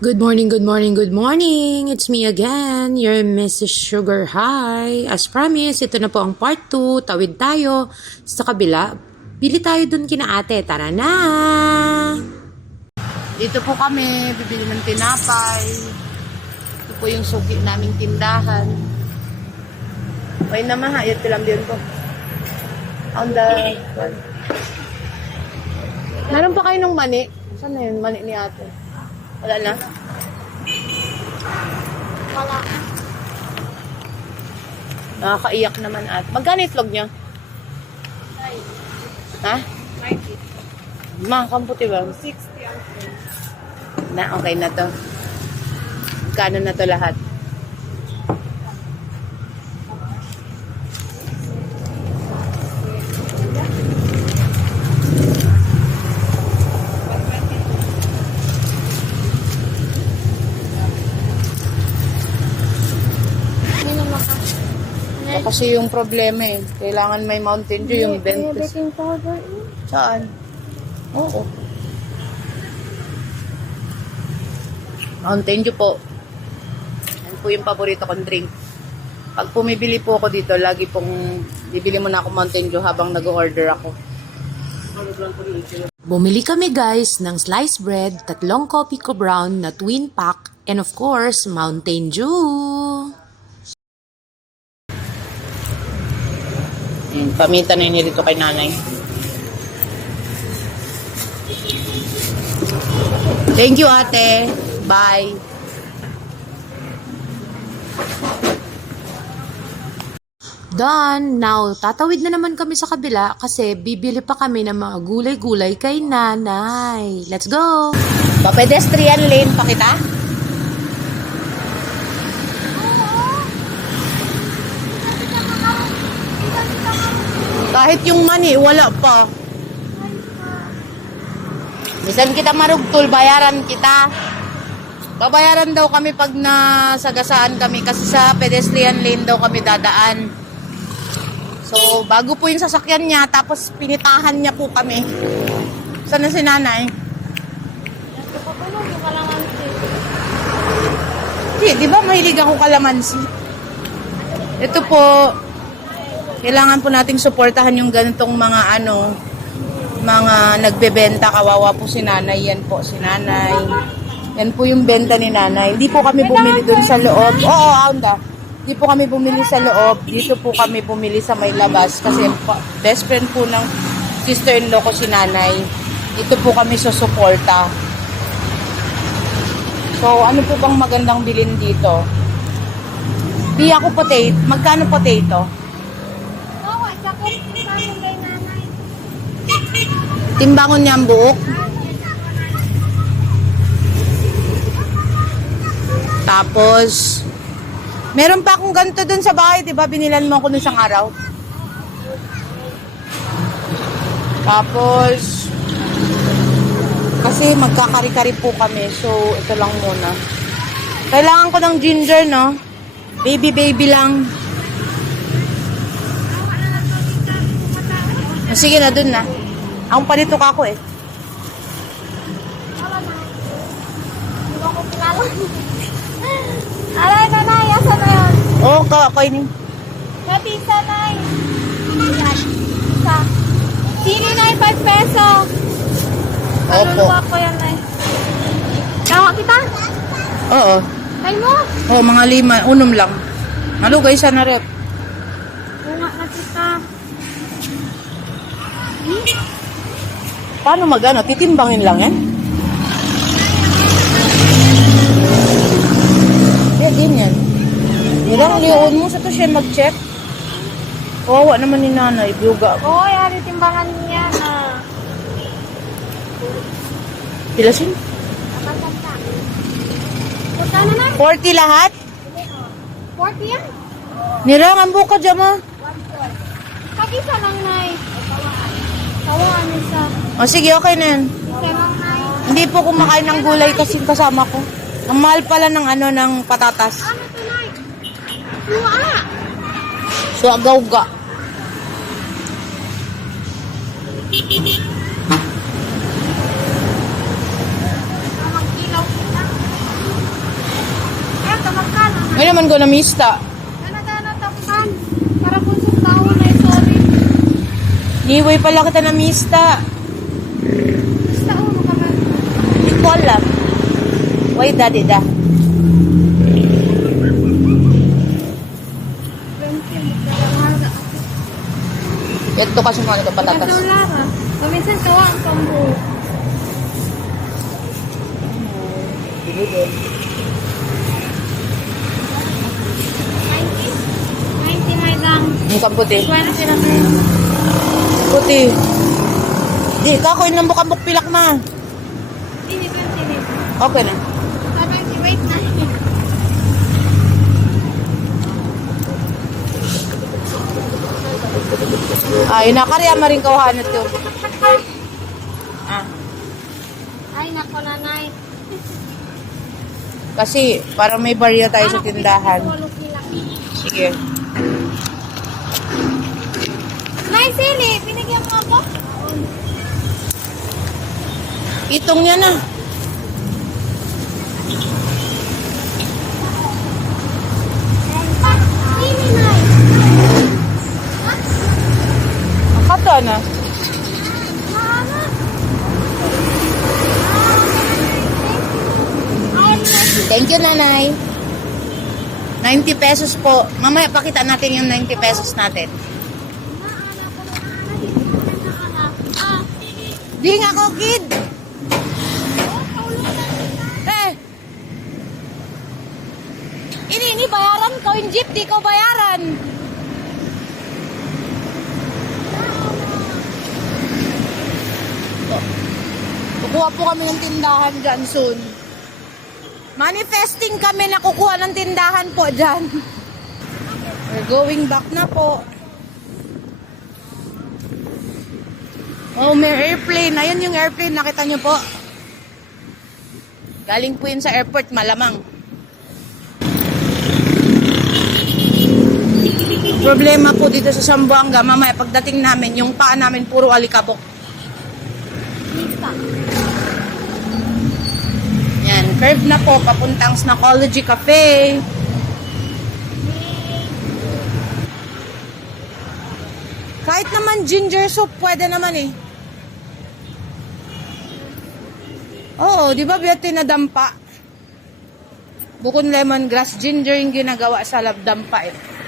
Good morning, good morning, good morning! It's me again, your Mrs. Sugar High. As promised, ito na po ang part 2. Tawid tayo sa kabila. Bili tayo dun kina ate. Tara na! Dito po kami, bibili ng tinapay. Ito po yung suki naming tindahan. May namaha, ito lang din po. On the... Meron pa kayo ng mani? Saan na yun? Mani ni ate? Wala na? Wala. Nakakaiyak naman ate. Magkano itlog niya? Ha? 90. Ma, kamputi ba? 60 ang price. Na, okay na to. Magkano na to lahat? Kasi yung problema eh. Kailangan may Mountain Dew yung dentist. Baking powder. Saan? Oo. Mountain Dew po. Yan po yung paborito kong drink. Pag pumibili po ako dito, lagi pong bibili muna ako Mountain Dew habang nag-order ako. Bumili kami guys ng sliced bread, 3 coffee ko brown na twin pack, and of course, Mountain Dew. Pamita na yun dito kay nanay. Thank you ate. Bye. Done. Now, tatawid na naman kami sa kabila kasi bibili pa kami ng mga gulay-gulay kay nanay. Let's go! Pa-pedestrian lane pa kita? Kahit yung money, wala pa. Bisan kita marugtol, bayaran kita. Babayaran daw kami pag nasagasaan kami kasi sa pedestrian lane daw kami dadaan. So, bago po yung sasakyan niya, tapos pinitahan niya po kami. Saan na si nanay? Di ba mahilig ako kalamansi? Ito po, kailangan po nating suportahan yung ganitong mga mga nagbebenta. Kawawa po si nanay. Yan po si nanay. Yan po yung benta ni nanay. Hindi po kami bumili dun sa loob. Oo, Aunda. Hindi po kami bumili sa loob. Dito po kami bumili sa may labas. Kasi best friend po ng sister-in-law ko si nanay. Dito po kami susuporta. So, ano po bang magandang bilhin dito? Di ako potato. Magkano potato? Timbangon niya ang buok. Tapos, meron pa akong ganito dun sa bahay, di ba? Binilan mo ako nung isang araw. Tapos, kasi magkakari-kari po kami. So, ito lang muna. Kailangan ko ng ginger, no? Baby lang. Sige na, dun na. Ang palito ka ako eh. Alay, nanay, asa na yun? Oo, kakoy ni. Kapisa, nay. Sa. Sini, nay, 5 peso. Opo. Kaluluwa ko yan, nay. Tawa kita? Oo. Kay mo? Oo, mga 5. Unom lang. Nalugay sa na rep. Bunga na kita. Paano magano? Titimbangin lang yan? Yeah, ganyan. Hirang liyon mo sa to siya mag-check. Kawawa naman ni nanay. Biuga. Oo, yari timbangan niya na. Pilasin? Nakasanta. Magkano na? 40 lahat? 40 yan? Nirang ang buka dyan mo. Kag-isa lang, nay. Tawaan isa. O sige, okay na yan. Isa lang, nay. Hindi po kumakain ng gulay kasi kasama ko. Ang mahal pala ng ng patatas. Ano to, nay? Suwa! So, agawga. man ko na mista. Ano tapukan? Para kung sa tao na sorry. Niway pala kita na mista. Basta mo ka man. Hindi ko alam. Why daddy da? Ito kasi mga ito patatas. Ikaw Lara. Paminsan kawa ang kambo. May lang. Yung kaputi. 20 lang. Puti. Di, kakoy ng bukambok pilak ma. Ini 20 Okay na. Sabi si wait na. Ay, nakarya maring kawahanat yun. Ah, Ay, nako nanay. kasi parang may barya tayo sa tindahan. Sige. Nay, sili. Binigyan mo ako? Itong yan na. Sili, Nay. Nakata na. Maana. Thank you, nanay. 90 pesos po. Mamaya pakita natin yung 90 pesos natin. Di nga ako, kid. Eh. Ini bayaran ko yung jeep. Di ko bayaran. Kukuha po kami ng tindahan dyan soon. Manifesting kami na kukuha ng tindahan po dyan. We're going back na po. Oh, may airplane. Ayan yung airplane. Nakita nyo po. Galing po yun sa airport, malamang. Problema po dito sa Zamboanga, mamaya pagdating namin, yung paa namin puro alikabok. Yan, curve na po, papuntang Snackology Cafe. Kahit naman ginger soup, pwede naman eh. Oo, di ba biyate na dampa? Bukod lemongrass, ginger yung ginagawa sa dampa eh.